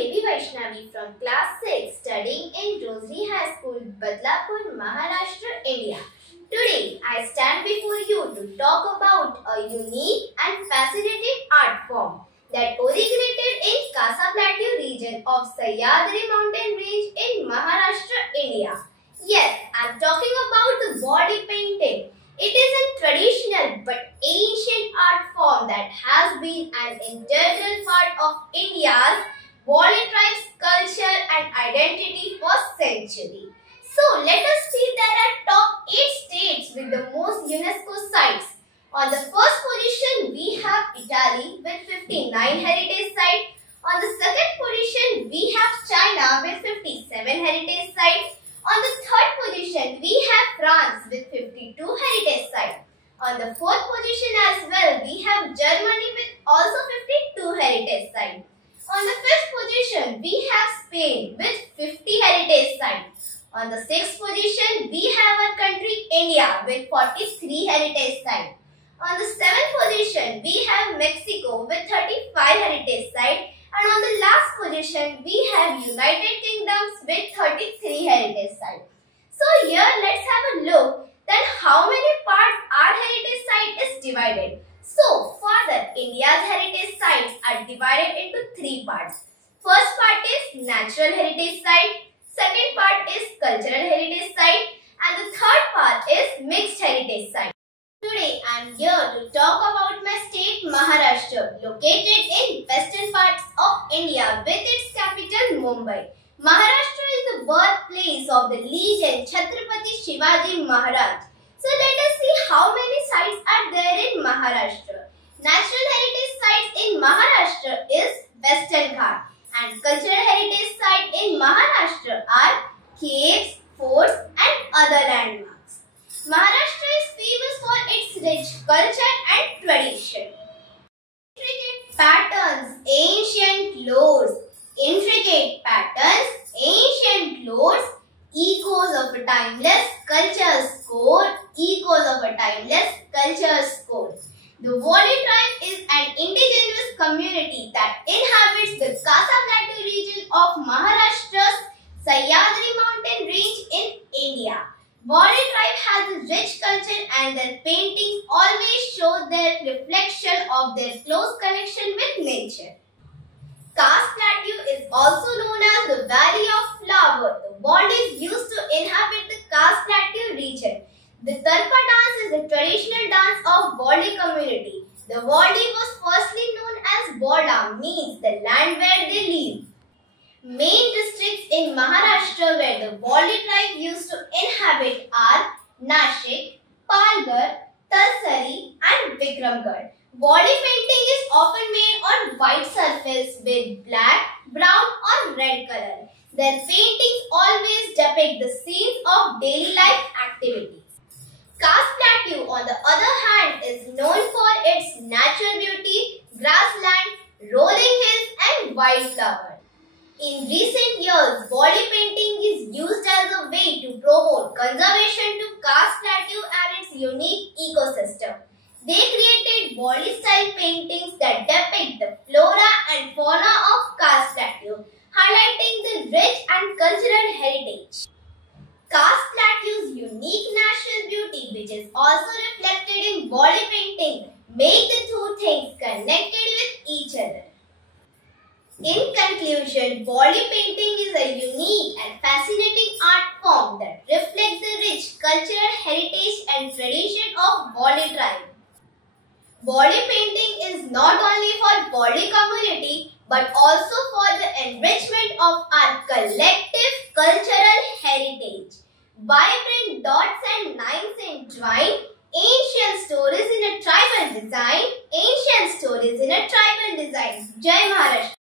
Devi Vaishnavi from class 6 studying in Rosary High School, Badlapur, Maharashtra, India. Today I stand before you to talk about a unique and fascinating art form that originated in Khasa Plateau region of Sahyadri mountain range in Maharashtra, India. Yes, I am talking about the body painting. It is a traditional but ancient art form that has been an integral part of India's Wali tribe's culture and identity for centuries. So let us see there are top 8 states with the most UNESCO sites. On the first position we have Italy with 59 heritage sites. On the second position we have China with 57 heritage sites. On the third position, we have France with 52 heritage sites. On the fourth position as well, we have Germany with also 52 heritage sites. On the fifth position, we have Spain with 50 heritage sites. On the sixth position, we have our country India with 43 heritage sites. On the seventh position, we have Mexico with 35 heritage sites. And on the last position, we have United Kingdoms with 33 heritage sites. So here let's have a look that how many parts our heritage site is divided. So further, India's heritage sites are divided into 3 parts. First part is natural heritage site, second part is cultural heritage site, and the third part is mixed heritage site. Today I am here to talk about my state Maharashtra, located in western parts of India with its capital Mumbai. Maharashtra is the birthplace of the legend Chhatrapati Shivaji Maharaj. So let us see how many sites are there in Maharashtra. Natural heritage sites in Maharashtra is Western Ghat, and cultural heritage sites in Maharashtra are caves, forts and other landmarks. Maharashtra is famous for its rich culture and tradition. Intricate patterns, ancient lores. Intricate patterns, ancient lores, echoes of a timeless culture's core, echoes of a timeless culture's core. The Wali tribe is an indigenous community that inhabits the Khasa Plateau region of Maharashtra's Sahyadri mountain range in India. Wali tribe has a rich culture and their paintings always show their reflection of their close connection with nature. Khasa Plateau is also known as the Valley of Flowers. The Walis used to inhabit the Khasa Plateau region. The Tarpa dance is the traditional dance of Wali community. The Wali was firstly known as Wada, means the land where they live. Main districts in Maharashtra where the Wali tribe used to inhabit are Nashik, Palghar, Talsari and Vikramgarh. Wali painting is often made on white surface with black, brown or red color. Their paintings always depict the scenes of daily life activities. Khasa Plateau, on the other hand, is known for its natural beauty, grassland, rolling hills and wildflowers. In recent years, Wali painting is used as a way to promote conservation to Khasa Plateau and its unique ecosystem. They created Wali-style paintings that depict the flora and fauna of Khasa Plateau, highlighting the rich and cultural heritage. Khasa Plateau's unique natural beauty, which is also reflected in Wali painting, make the two things connected with each other. In conclusion, Wali painting is a unique and fascinating art form that reflects the rich cultural heritage and tradition of Wali tribe. Wali painting is not only for Wali community but also for the enrichment of our collective cultural heritage. Vibrant dots and lines entwine, ancient stories in a tribal design, Jai Maharashtra.